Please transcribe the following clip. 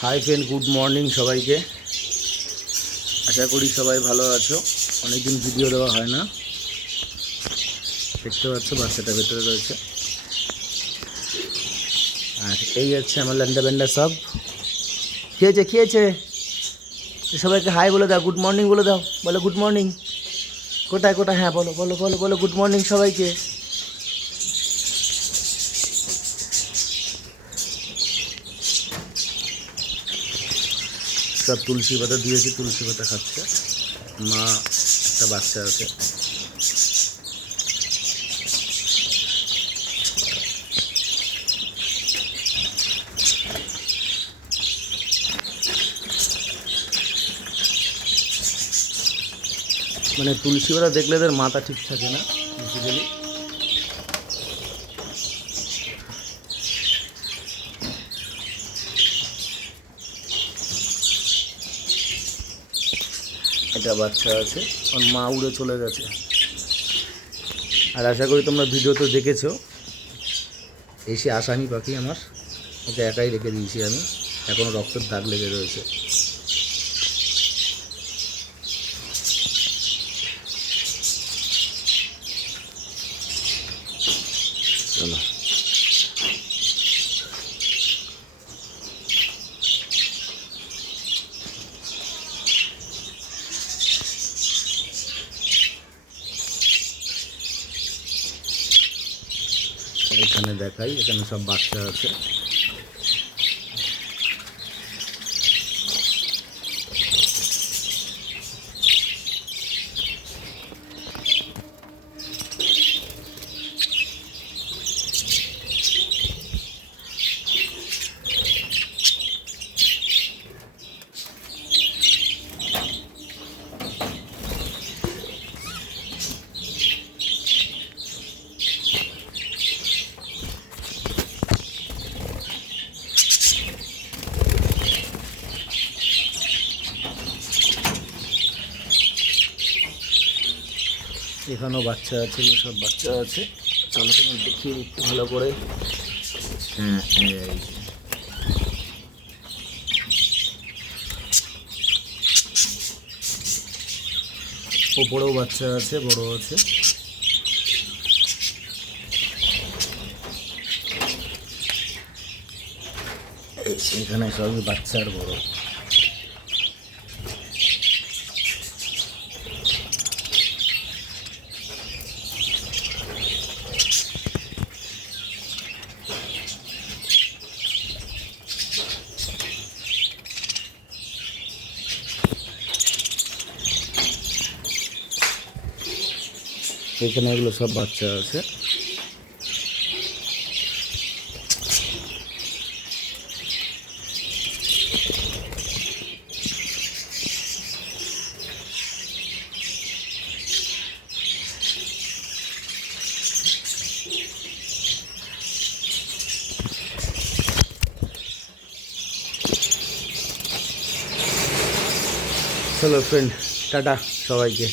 Hi friend, good morning সবাইকে। আশা করি সবাই ভালো আছো। অনেকদিন ভিডিও দেওয়া হয় না, দেখতে পাচ্ছ বাচ্চাটা ভেতরে রয়েছে। আর এই হচ্ছে আমার ল্যান্ডা ব্যান্ডা সব। খেয়েছে সবাইকে হাই বলে দাও, গুড মর্নিং বলে দাও, বলো গুড মর্নিং। কোথায় হ্যাঁ বলো বলো বলো বলো গুড মর্নিং সবাইকে। সব তুলসী পাতা দিয়েছি, তুলসী পাতা খাচ্ছে। মা একটা বাচ্চা আছে। মানে তুলসী পাতা দেখলে এদের মাথা ঠিক থাকে না বেসিক্যালি। একটা বাচ্চা আছে, ওর মা উড়ে চলে গেছে। আর আশা করি তোমরা ভিডিও তো দেখেছো। এসে আসামি পাখি আমার, ওকে একাই রেখে দিয়েছি আমি। এখনও রক্তের দাগ লেগে রয়েছে। চলো এখানে দেখাই, এখানে সব বাচ্চা আছে। এখানেও বাচ্চা আছে, সব বাচ্চা আছে। চলো তোমার দেখিয়ে একটু ভালো করে। হ্যাঁ, ওপরেও বাচ্চা আছে, বড় আছে। এখানে সবই বাচ্চা আর বড়। এখানে এগুলো সব বাচ্চা আছে। চলো ফ্রেন্ড, টাটা সবাইকে।